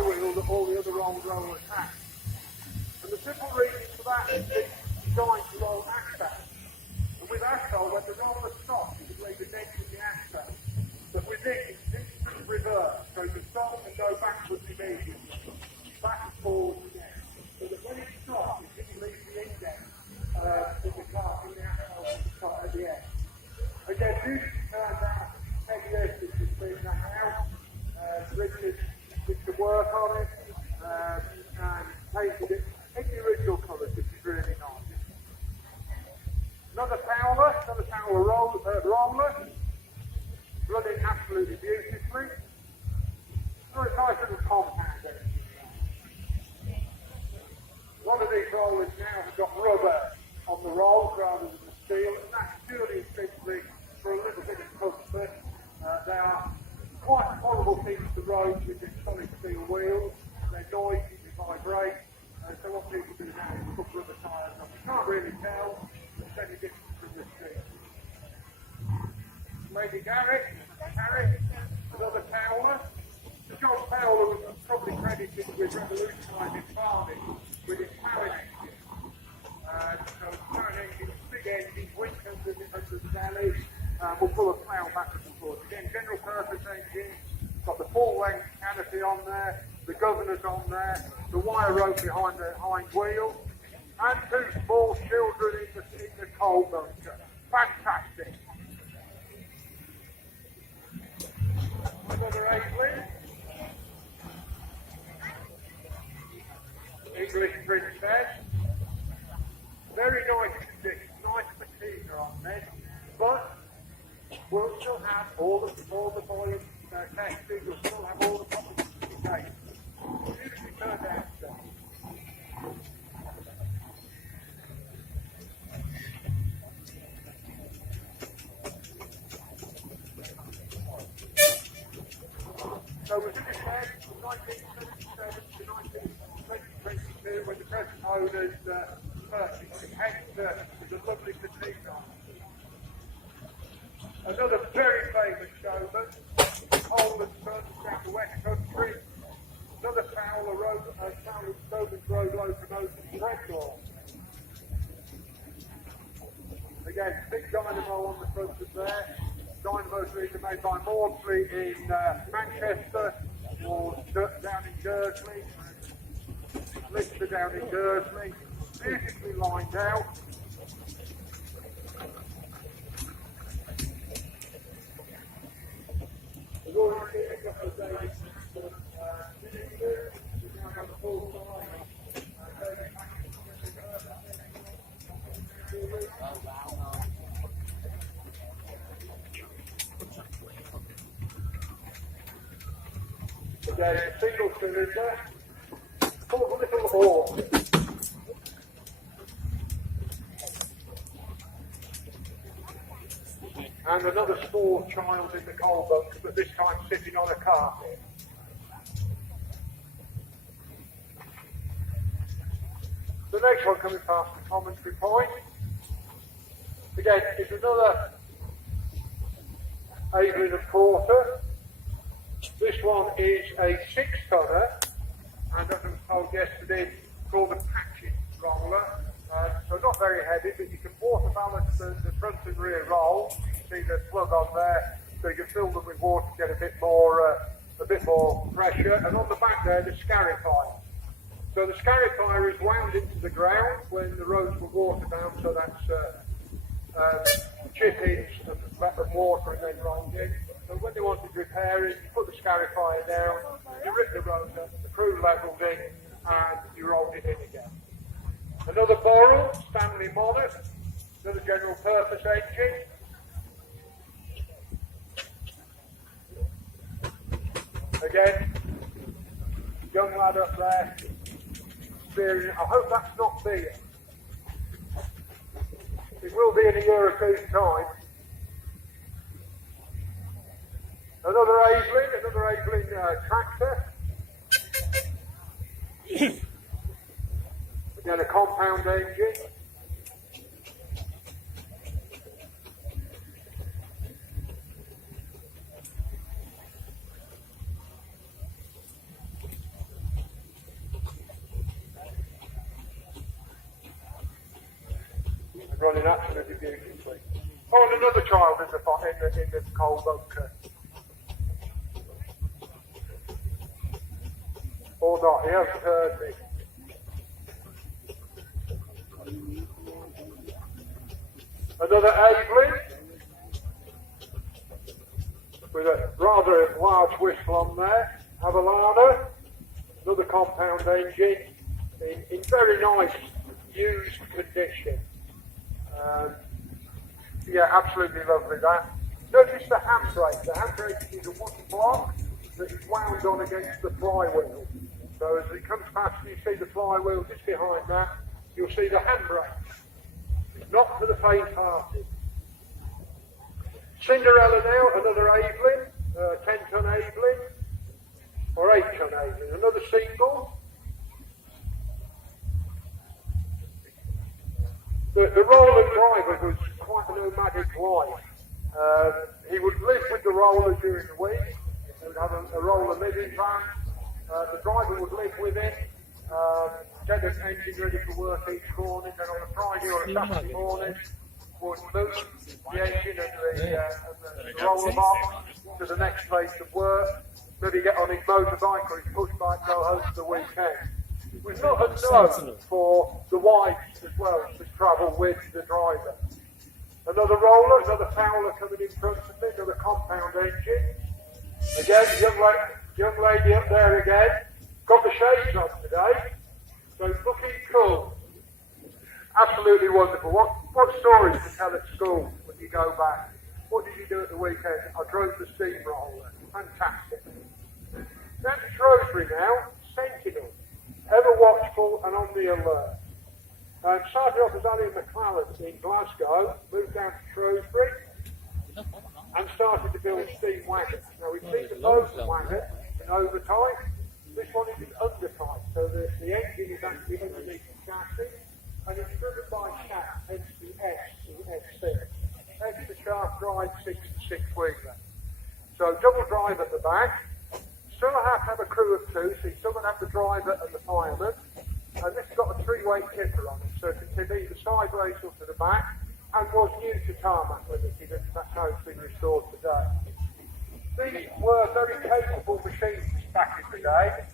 flywheel that all the other rollers have. And the simple reason for that is it's designed to roll asphalt. And with asphalt, when the roller stops, you can leave a dent in the asphalt. But with this, it's instant reverse. So you stop and go backwards immediately. Back and forward again. So that when it stops, it can leave the indent in the car, in the asphalt at the end. Again, this turned out 10 years since it's been in the house. Richard did some work on it and painted it in the original colours, which is really nice. Another Fowler roller, running absolutely beautifully. Very nice little compound there. One of these rollers now has got rubber on the rolls rather than the steel, and that's purely and simply for a little bit of comfort. They are quite horrible things to road with their solid steel wheels. They're noisy, they vibrate, so what people do now is put rubber tyres on. You can't really tell it's any different from the steel. Lady Garrett, another Fowler. John Fowler was probably credited with revolutionising farming with his Powin engine. So Powin engines, big engines, weak under the belly, will pull a plough backwards and forwards. Again, general purpose engine, got the full length canopy on there, the governors on there, the wire rope behind the hind wheel, and two small children in the coal bunker. Fantastic. Another Aislinn. English Princess. Very nice condition, nice patina on this, but we'll still have all the buoyant testing, we'll still have all the proper specifications. Usually turned out stuff. So we're going to say from 1977 to 2022 when the present owners purchased it. Hence the lovely patina. Another very famous showman, Old and Sons down the West Country. Another Fowler Showman's Road locomotive, Redlaw. Again, big dynamo on the front of there. Dynamos are either made by Maudsley in Manchester or down in Dursley. Lister down in Dursley. Beautifully lined out. We've already seen a couple of days we now have a full time. Again, a single cylinder, full of little horns. And another small child in the coal bunker, but this time sitting on a carpet. The next one coming past the commentary point. Again, is another Aislinn and Porter. This one is a 6-tonner, and as I was told yesterday, called a patching roller. So not very heavy, but you can water balance the front and rear roll. You can see the plug on there, so you can fill them with water to get a bit more pressure. And on the back there, the scarifier. So the scarifier is wound into the ground when the roads were watered down, so that's chippings of water and then rolled in. So when they wanted to repair it, you put the scarifier down, you rip the road up, the crew levelled in, and you rolled it in again. Another Boral, Stanley Monarch, another general purpose engine. Again, young lad up there, steering it. I hope that's not beer. It will be in a year or two's time. Another Aislinn tractor. Again, a compound engine. running absolutely beautifully. Oh, and another child in the coal bunker. Or not, he hasn't heard me. Another Evelyn with a rather large whistle on there. Avalana, another compound engine in very nice used condition. Yeah, absolutely lovely that. Notice the handbrake. The handbrake is a wooden block that is wound on against the flywheel. So as it comes past, you see the flywheel just behind that. You'll see the handbrake. It's not for the faint-hearted. Cinderella now, another Evelyn, 10-ton Evelyn, or 8-ton Evelyn, another single. The roller driver was quite a nomadic life. He would live with the roller during the week. He would have a roller living van. The driver would live with him, get the engine ready for work each morning, then on a Friday or a Saturday morning, would move the engine and the roller box to the next place of work, maybe get on his motorbike or his push bike, go home for the weekend. It was not unknown for the wives as well to travel with the driver. Another roller, another Fowler coming in front of me, another compound engine. Again, young lady up there again. Got the shades on today, so looking cool. Absolutely wonderful. What stories to tell at school when you go back? What did you do at the weekend? I drove the steamroller. Fantastic. Down to Shrewsbury now, Sentinel. Ever watchful and on the alert. Started off as Alan McClellan in Glasgow, moved down to Shrewsbury, and started to build steam wagons. Now we've seen the motor wagon in overtype. This one is in undertype, so the engine is actually underneath the chassis, and it's driven by shaft, hence the S in S6. Extra shaft drive 6-6 wheeler. So double drive at the back. Still have to have a crew of two, so you still got to have the driver and the fireman. And this has got a three-way tipper on it, so it can tip either sideways or to the back, and was new to tarmac limited, and that's how it's been restored today. These were very capable machines back in the day.